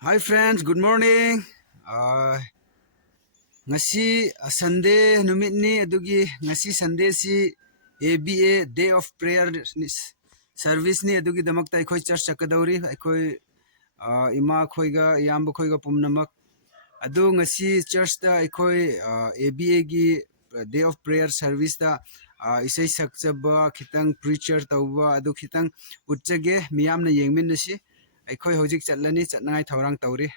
Hi friends, good morning. Ngasi Sunday numit ni adugi ngasi Sunday si ABA Day of Prayer service ni adugi damakta akhoi church chakadauri akhoi ima khoiga yamba khoiga pumnamak adu ngasi church ta akhoi ABA gi Day of Prayer service ta isai sakchaba khitang preacher tawba adu khitang utchage miyamna yengmin nasi akhoi hojik chatlani chatngai thorang tawri.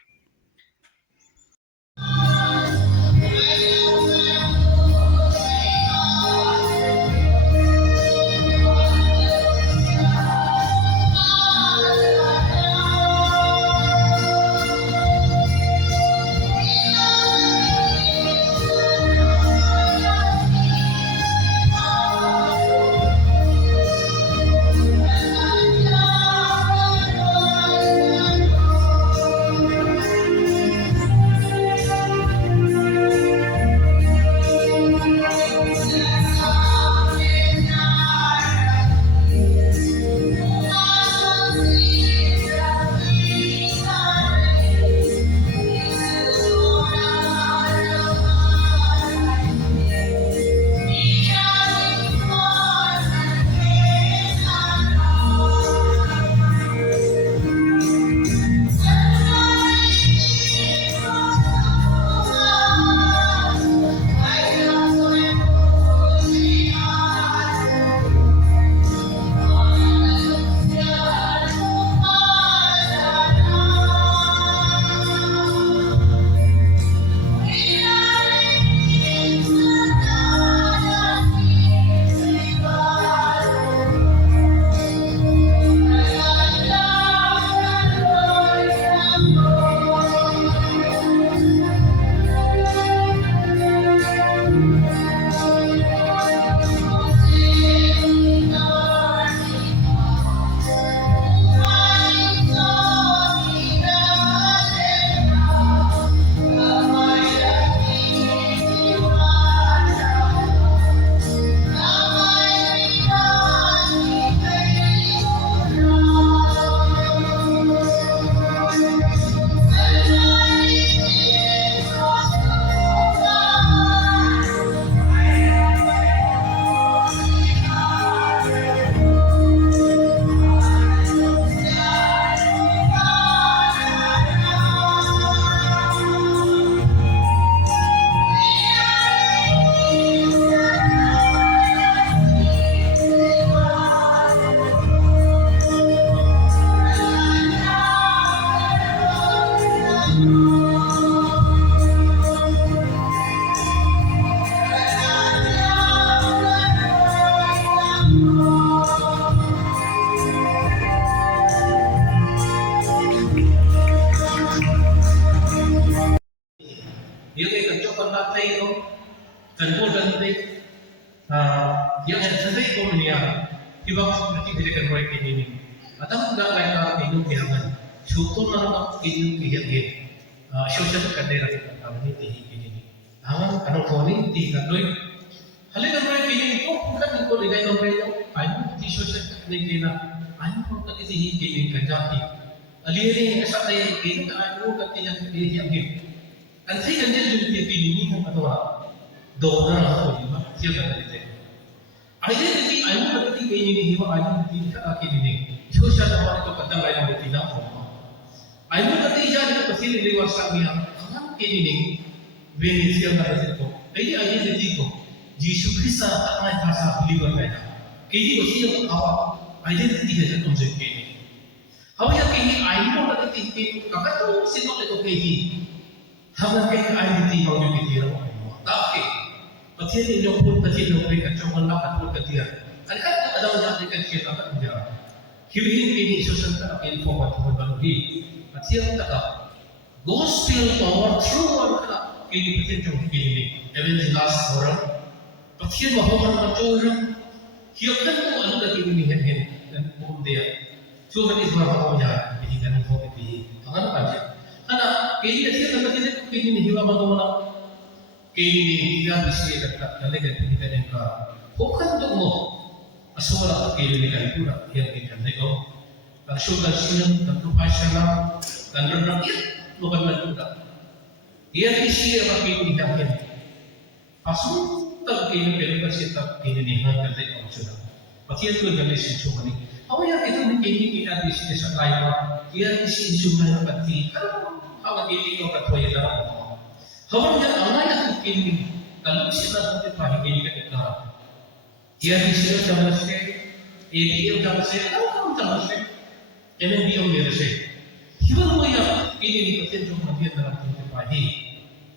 Dia kay kadyo kontak tayo kanpo ganti yang santai ko niya ibang seperti dili kan roy kinini atang da kay ka inu kihangan syukur na naman inu kihangan social kadera kita ni ti kinini awan ano ko ni ti katoy halika roy kinini ko kan ko ligay ko roy ay ti social kadera ay ko ta ti kinini kanjati aliri sa tayo kinini ano ka ti yang kihangan Antai kan dia juga pilih kan atau dona atau lima dia kan dia. Identity anu berarti ini hiwa identity tak ini. Social nama itu kata lain berarti nama. Anu berarti jadi pasti di luar sana kan ini Venesia kan itu. Jadi identity ko Yesus Kristus tak main bahasa believer kan. Kini pasti yang awak identity dia tu jadi ini. Awak yang kini anu berarti kakak tu sinok itu kini. Hanggang kay identity mo yung itira mo. Tapi, pati yung pun pati yung prikat yung malak at pun katira. Alikat na adaw niya ang ikan siya dapat niya. Hiwihin kini Isusan ka ang info at pagbaluhi. At siya taka, gospel power true one ka. Kini pati yung kini. Even the last orang. Pati yung mahuman ng orang. Hiyakan mo ano na kini hen dan buong dia. So, kan isma ko niya. Bihigan ng po iti. Ang ano pa siya? Karena kini dia kata kita kini hiwa mana kini dia bisa dekat kali kan kita yang bukan untuk mo asal kini ni kan pura yang kita nego. Tersudah siang tentu pasal kan rakyat bukan juga ia isi apa ini yakin asu tak ini berpasti tak ini dihat kerja kamu sudah pasti itu dari situ ni awak yang itu ini kita di sini sekali ia isi jumlah pasti kalau awak ini kau kata ya dah kalau yang awak yang ini kalau sila kita paham ini kita ia isi jumlah sekali ini jumlah sekali kalau jumlah sekali ini dia umur sekali kita lupa ini di pasti jumlah dia dalam kita paham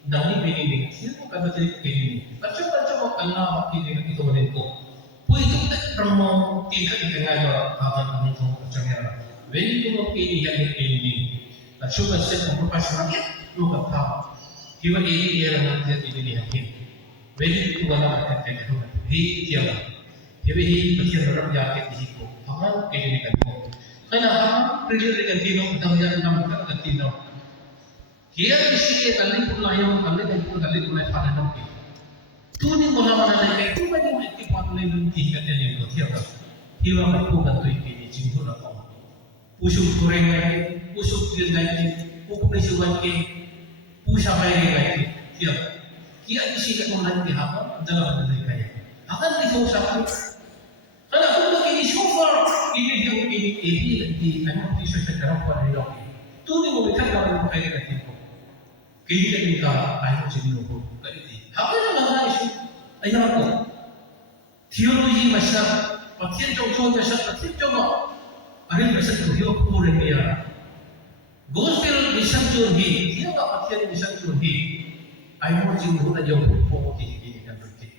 Dami begini, siapa kata tadi begini? Macam-macam kena ini itu menentu. Pui itu tak pernah tidak dikenal orang itu macam mana. When itu pilih yang ini, coba saya memperpasang rakyat, lupa tahu. Tiba ini dia yang nanti ini yakin. When itu mana akan terjadi? Di tiada. Tiba ini berkira rakyat di situ. Amal ini kan. Karena amal perlu diganti dong, jangan ganti dong. Kia isi kali pun lain kali pun pada nanti. Tu ni mula mana lagi tu banyak mesti pun lain kata ni tu tiada. Tiada aku bantu ini jinggu nak kau. Usuk goreng lagi, usuk tiada lagi, usuk nisuan ke, usah bayar lagi tiada. Kia isi kat orang lagi apa dalam ada kaya. Akan diusah kan? Kalau aku begini shofar ini di mana di sosial media apa ni? Tu ni mula kan orang kaya lagi. Kini kita ayat jadi nopo. Apa yang mana isu? Ayat apa? Teologi masyarakat, pasien contoh masyarakat, pasien coba. Ada masyarakat tu dia kurang dia. Gospel bisa curhi, dia tak pasien bisa curhi. Ayat macam tu aja pokok ini kan berarti.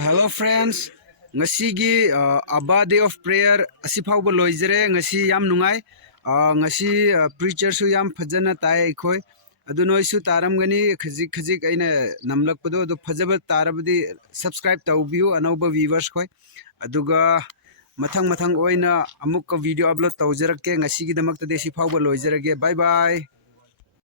Hello friends, ngasigi Abba Day of Prayer asifau ba loizere ngasi yam nungai ngasi preacher su yam phajana tai khoi adu noi su taram gani khajik khajik aina namlak pado adu phajaba tarabdi subscribe tawbiu anauba viewers khoi aduga mathang mathang oina amuk ka video upload tawjarakke ngasi gi damak ta desi phau ba loizerage bye bye.